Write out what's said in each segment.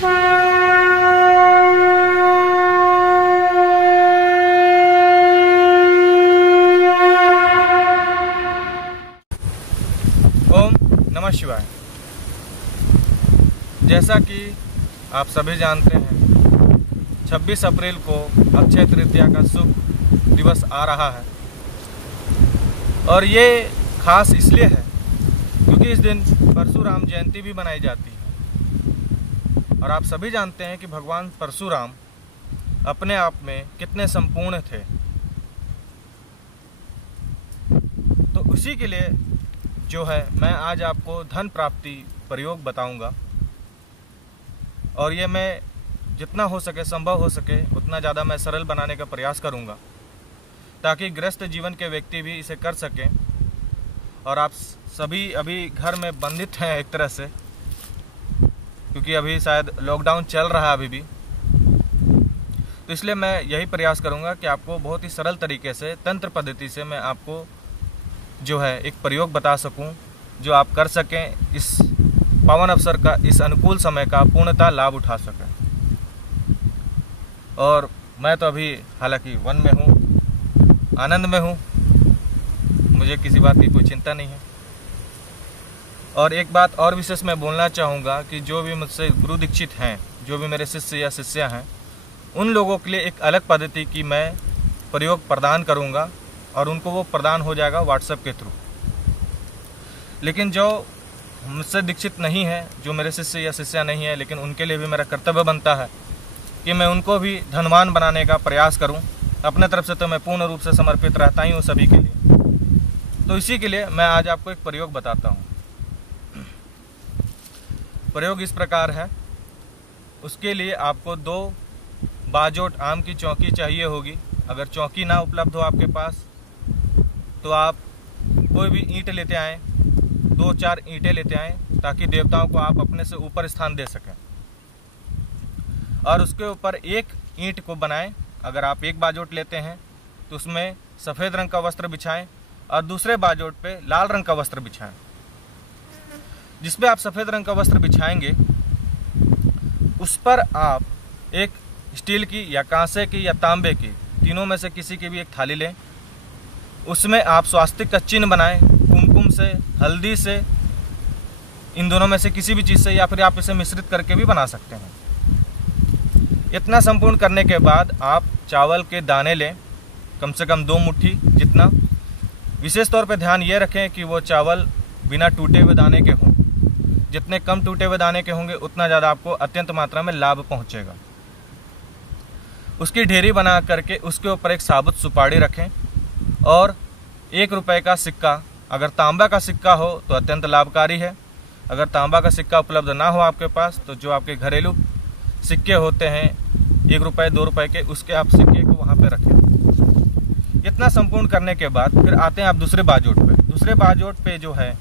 ओम नमः शिवाय। जैसा कि आप सभी जानते हैं 26 अप्रैल को अक्षय तृतीया का शुभ दिवस आ रहा है और ये खास इसलिए है क्योंकि इस दिन परशुराम जयंती भी मनाई जाती है। और आप सभी जानते हैं कि भगवान परशुराम अपने आप में कितने संपूर्ण थे। तो उसी के लिए जो है मैं आज आपको धन प्राप्ति प्रयोग बताऊंगा और ये मैं जितना हो सके संभव हो सके उतना ज़्यादा मैं सरल बनाने का प्रयास करूंगा ताकि गृहस्थ जीवन के व्यक्ति भी इसे कर सकें। और आप सभी अभी घर में बंधित हैं एक तरह से, क्योंकि अभी शायद लॉकडाउन चल रहा है अभी भी। तो इसलिए मैं यही प्रयास करूंगा कि आपको बहुत ही सरल तरीके से तंत्र पद्धति से मैं आपको जो है एक प्रयोग बता सकूं जो आप कर सकें, इस पावन अवसर का, इस अनुकूल समय का पूर्णतः लाभ उठा सकें। और मैं तो अभी हालांकि वन में हूँ, आनंद में हूँ, मुझे किसी बात की कोई चिंता नहीं है। और एक बात और विशेष मैं बोलना चाहूँगा कि जो भी मुझसे गुरु दीक्षित हैं, जो भी मेरे शिष्य या शिष्या हैं, उन लोगों के लिए एक अलग पद्धति की मैं प्रयोग प्रदान करूँगा और उनको वो प्रदान हो जाएगा व्हाट्सएप के थ्रू। लेकिन जो मुझसे दीक्षित नहीं है, जो मेरे शिष्य या शिष्या नहीं है, लेकिन उनके लिए भी मेरा कर्तव्य बनता है कि मैं उनको भी धनवान बनाने का प्रयास करूं। अपने तरफ से तो मैं पूर्ण रूप से समर्पित रहता ही हूं सभी के लिए। तो इसी के लिए मैं आज आपको एक प्रयोग बताता हूं। प्रयोग इस प्रकार है। उसके लिए आपको 2 बाजोट आम की चौकी चाहिए होगी। अगर चौकी ना उपलब्ध हो आपके पास तो आप कोई भी ईंट लेते आएँ, 2-4 ईंटें लेते आएँ ताकि देवताओं को आप अपने से ऊपर स्थान दे सकें। और उसके ऊपर एक ईंट को बनाएं। अगर आप एक बाजोट लेते हैं तो उसमें सफ़ेद रंग का वस्त्र बिछाएं और दूसरे बाजोट पे लाल रंग का वस्त्र बिछाएं। जिस पे आप सफ़ेद रंग का वस्त्र बिछाएंगे उस पर आप एक स्टील की या कांसे की या तांबे की, तीनों में से किसी की भी एक थाली लें। उसमें आप स्वास्तिक का चिन्ह बनाएं, कुमकुम से, हल्दी से, इन दोनों में से किसी भी चीज़ से, या फिर आप इसे मिश्रित करके भी बना सकते हैं। इतना संपूर्ण करने के बाद आप चावल के दाने लें, कम से कम 2 मुट्ठी जितना। विशेष तौर पे ध्यान ये रखें कि वो चावल बिना टूटे हुए दाने के हों। जितने कम टूटे हुए दाने के होंगे उतना ज़्यादा आपको अत्यंत मात्रा में लाभ पहुँचेगा। उसकी ढेरी बना करके उसके ऊपर एक साबुत सुपारी रखें और 1 रुपये का सिक्का, अगर तांबा का सिक्का हो तो अत्यंत लाभकारी है। अगर तांबा का सिक्का उपलब्ध ना हो आपके पास तो जो आपके घरेलू सिक्के होते हैं 1 रुपये 2 रुपये के, उसके आप सिक्के को वहाँ पे रखें। इतना संपूर्ण करने के बाद फिर आते हैं आप दूसरे बाजोट पे। दूसरे बाजोट पे जो है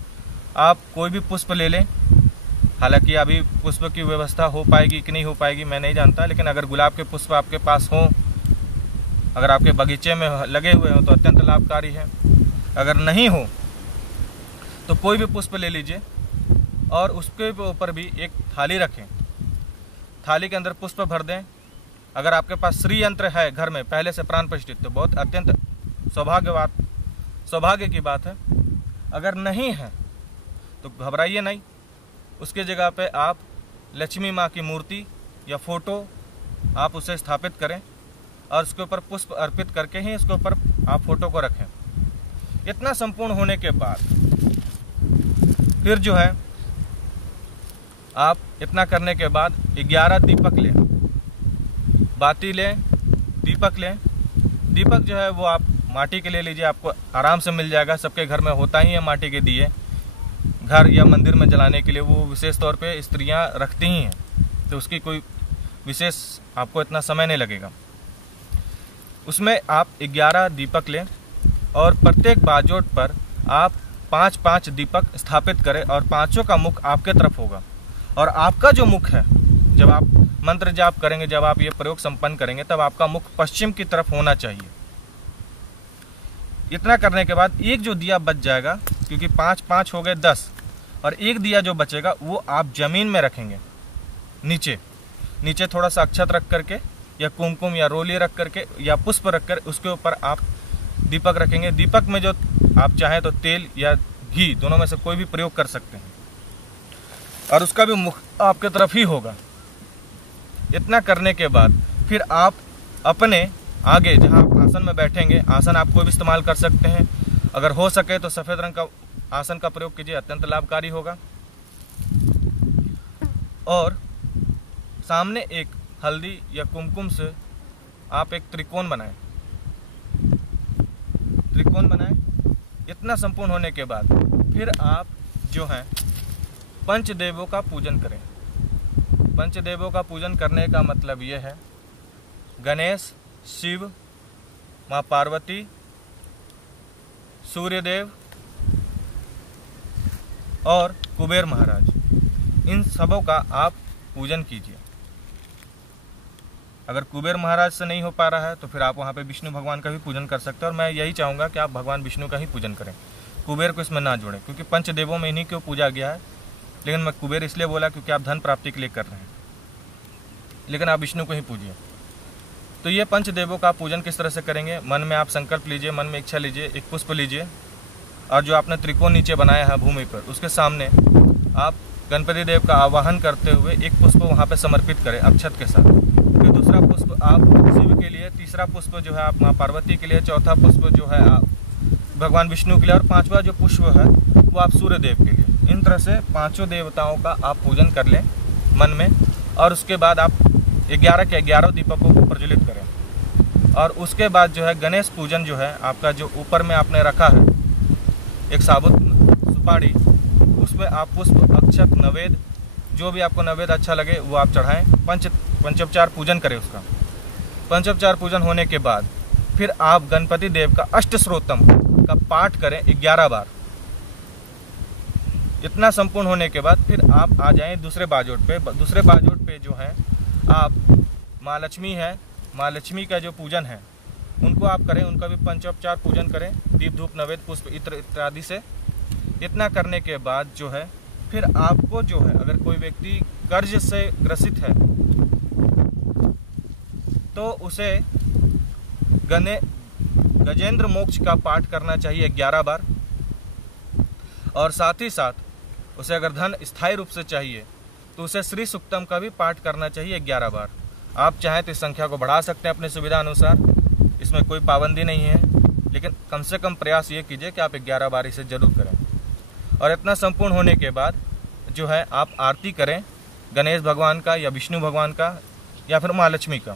आप कोई भी पुष्प ले लें। हालांकि अभी पुष्प की व्यवस्था हो पाएगी कि नहीं हो पाएगी मैं नहीं जानता, लेकिन अगर गुलाब के पुष्प आपके पास हों, अगर आपके बगीचे में लगे हुए हों तो अत्यंत लाभकारी है। अगर नहीं हो तो कोई भी पुष्प ले लीजिए और उसके ऊपर भी एक थाली रखें। थाली के अंदर पुष्प भर दें। अगर आपके पास श्री यंत्र है घर में पहले से प्राण प्रतिष्ठित तो बहुत अत्यंत सौभाग्य की बात है। अगर नहीं है तो घबराइए नहीं, उसके जगह पे आप लक्ष्मी माँ की मूर्ति या फोटो आप उसे स्थापित करें और उसके ऊपर पुष्प अर्पित करके ही उसके ऊपर आप फोटो को रखें। इतना संपूर्ण होने के बाद फिर जो है आप इतना करने के बाद 11 दीपक लें, बाती लें, दीपक लें। दीपक जो है वो आप माटी के ले लीजिए, आपको आराम से मिल जाएगा। सबके घर में होता ही है माटी के दिए, घर या मंदिर में जलाने के लिए वो विशेष तौर पे स्त्रियां रखती ही हैं, तो उसकी कोई विशेष आपको इतना समय नहीं लगेगा। उसमें आप 11 दीपक लें और प्रत्येक बाजोट पर आप 5-5 दीपक स्थापित करें और पांचों का मुख आपके तरफ होगा। और आपका जो मुख है, जब आप मंत्र जाप करेंगे, जब आप ये प्रयोग संपन्न करेंगे, तब आपका मुख पश्चिम की तरफ होना चाहिए। इतना करने के बाद एक जो दिया बच जाएगा, क्योंकि 5-5 हो गए 10, और एक दिया जो बचेगा वो आप जमीन में रखेंगे नीचे, नीचे थोड़ा सा अक्षत रख करके या कुमकुम या रोली रख करके या पुष्प रख कर उसके ऊपर आप दीपक रखेंगे। दीपक में जो आप चाहें तो तेल या घी दोनों में से कोई भी प्रयोग कर सकते हैं और उसका भी मुख आपके तरफ ही होगा। इतना करने के बाद फिर आप अपने आगे जहां आप आसन में बैठेंगे, आसन आप कोई भी इस्तेमाल कर सकते हैं। अगर हो सके तो सफ़ेद रंग का आसन का प्रयोग कीजिए, अत्यंत लाभकारी होगा। और सामने एक हल्दी या कुमकुम से आप एक त्रिकोण बनाएं। त्रिकोण बनाएं। इतना संपूर्ण होने के बाद फिर आप जो है पंचदेवों का पूजन करें। पंचदेवों का पूजन करने का मतलब ये है गणेश, शिव, माँ पार्वती, सूर्यदेव और कुबेर महाराज, इन सबों का आप पूजन कीजिए। अगर कुबेर महाराज से नहीं हो पा रहा है तो फिर आप वहाँ पे विष्णु भगवान का भी पूजन कर सकते हैं। और मैं यही चाहूँगा कि आप भगवान विष्णु का ही पूजन करें, कुबेर को इसमें ना जोड़ें, क्योंकि पंचदेवों में इन्हीं को पूजा गया है। लेकिन मैं कुबेर इसलिए बोला क्योंकि आप धन प्राप्ति के लिए कर रहे हैं, लेकिन आप विष्णु को ही पूजिए। तो ये पंचदेवों का पूजन किस तरह से करेंगे? मन में आप संकल्प लीजिए, मन में इच्छा लीजिए, एक पुष्प लीजिए और जो आपने त्रिकोण नीचे बनाया है भूमि पर, उसके सामने आप गणपति देव का आवाहन करते हुए एक पुष्प वहाँ पे समर्पित करें अक्षत के साथ। फिर दूसरा पुष्प आप शिव के लिए, तीसरा पुष्प जो है आप माँ पार्वती के लिए, चौथा पुष्प जो है आप भगवान विष्णु के लिए और पांचवा जो पुष्प है वो आप सूर्य देव के लिए। इन तरह से पांचों देवताओं का आप पूजन कर लें मन में। और उसके बाद आप 11 के 11 दीपकों को प्रज्वलित करें। और उसके बाद जो है गणेश पूजन जो है आपका, जो ऊपर में आपने रखा है एक साबुत सुपारी, उसमें आप पुष्प, अक्षत, नवेद, जो भी आपको नवेद अच्छा लगे वो आप चढ़ाएं। पंचोपचार पूजन करें उसका। पंचोपचार पूजन होने के बाद फिर आप गणपति देव का अष्टस्रोतम का पाठ करें 11 बार। इतना संपूर्ण होने के बाद फिर आप आ जाएं दूसरे बाजोट पे। दूसरे बाजोट पे जो है आप माँ लक्ष्मी है, माँ लक्ष्मी का जो पूजन है उनको आप करें, उनका भी पंचोपचार पूजन करें, दीप धूप नवेद पुष्प इत्र इत्यादि से। इतना करने के बाद जो है फिर आपको जो है, अगर कोई व्यक्ति कर्ज से ग्रसित है तो उसे गजेंद्र मोक्ष का पाठ करना चाहिए 11 बार। और साथ ही साथ उसे अगर धन स्थायी रूप से चाहिए तो उसे श्री सुक्तम का भी पाठ करना चाहिए 11 बार। आप चाहें तो इस संख्या को बढ़ा सकते हैं अपनी सुविधा अनुसार, इसमें कोई पाबंदी नहीं है, लेकिन कम से कम प्रयास ये कीजिए कि आप 11 बार इसे जरूर करें। और इतना संपूर्ण होने के बाद जो है आप आरती करें गणेश भगवान का या विष्णु भगवान का या फिर माँ लक्ष्मी का।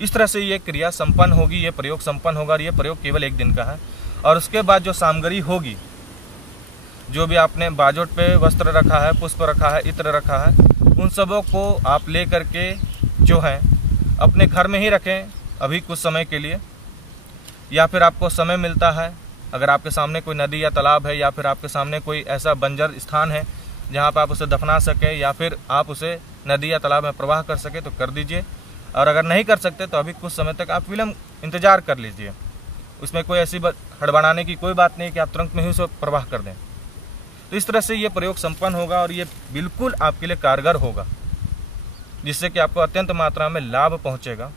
इस तरह से ये क्रिया संपन्न होगी, ये प्रयोग संपन्न होगा। और ये प्रयोग केवल 1 दिन का है। और उसके बाद जो सामग्री होगी, जो भी आपने बाजोट पे वस्त्र रखा है, पुष्प रखा है, इत्र रखा है, उन सबों को आप ले करके जो है अपने घर में ही रखें अभी कुछ समय के लिए। या फिर आपको समय मिलता है, अगर आपके सामने कोई नदी या तालाब है या फिर आपके सामने कोई ऐसा बंजर स्थान है जहाँ पर आप उसे दफना सके या फिर आप उसे नदी या तालाब में प्रवाह कर सके तो कर दीजिए। और अगर नहीं कर सकते तो अभी कुछ समय तक आप विलम्ब इंतजार कर लीजिए। उसमें कोई ऐसी हड़बड़ाने की कोई बात नहीं कि आप तुरंत में ही उसे प्रवाह कर दें। तो इस तरह से ये प्रयोग संपन्न होगा और ये बिल्कुल आपके लिए कारगर होगा, जिससे कि आपको अत्यंत मात्रा में लाभ पहुंचेगा।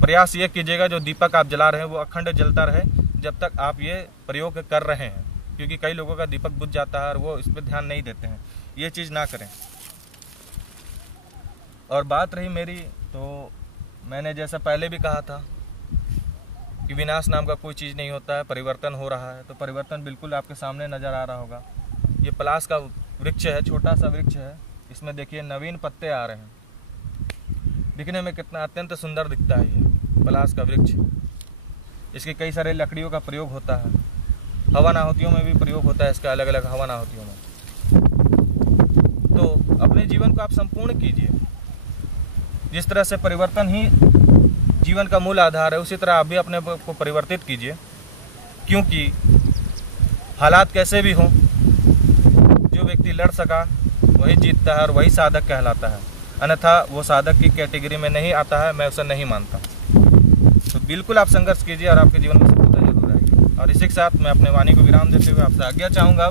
प्रयास ये कीजिएगा जो दीपक आप जला रहे हैं वो अखंड जलता रहे जब तक आप ये प्रयोग कर रहे हैं, क्योंकि कई लोगों का दीपक बुझ जाता है और वो इस पर ध्यान नहीं देते हैं। ये चीज़ ना करें। और बात रही मेरी, तो मैंने जैसा पहले भी कहा था कि विनाश नाम का कोई चीज़ नहीं होता है, परिवर्तन हो रहा है। तो परिवर्तन बिल्कुल आपके सामने नज़र आ रहा होगा। ये पलाश का वृक्ष है, छोटा सा वृक्ष है, इसमें देखिए नवीन पत्ते आ रहे हैं। दिखने में कितना अत्यंत सुंदर दिखता है ये पलाश का वृक्ष। इसके कई सारे लकड़ियों का प्रयोग होता है, हवन आहुतियों में भी प्रयोग होता है इसका, अलग अलग हवन आहुतियों में। तो अपने जीवन को आप संपूर्ण कीजिए। जिस तरह से परिवर्तन ही जीवन का मूल आधार है, उसी तरह आप भी अपने को परिवर्तित कीजिए। क्योंकि हालात कैसे भी हों, जो व्यक्ति लड़ सका वही जीतता है और वही साधक कहलाता है, अन्यथा वो साधक की कैटेगरी में नहीं आता है, मैं उसे नहीं मानता। तो बिल्कुल आप संघर्ष कीजिए और आपके जीवन में सफलता जरूर आएगी। और इसी के साथ मैं अपने वाणी को विराम देते हुए आपसे आज्ञा चाहूँगा।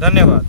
धन्यवाद।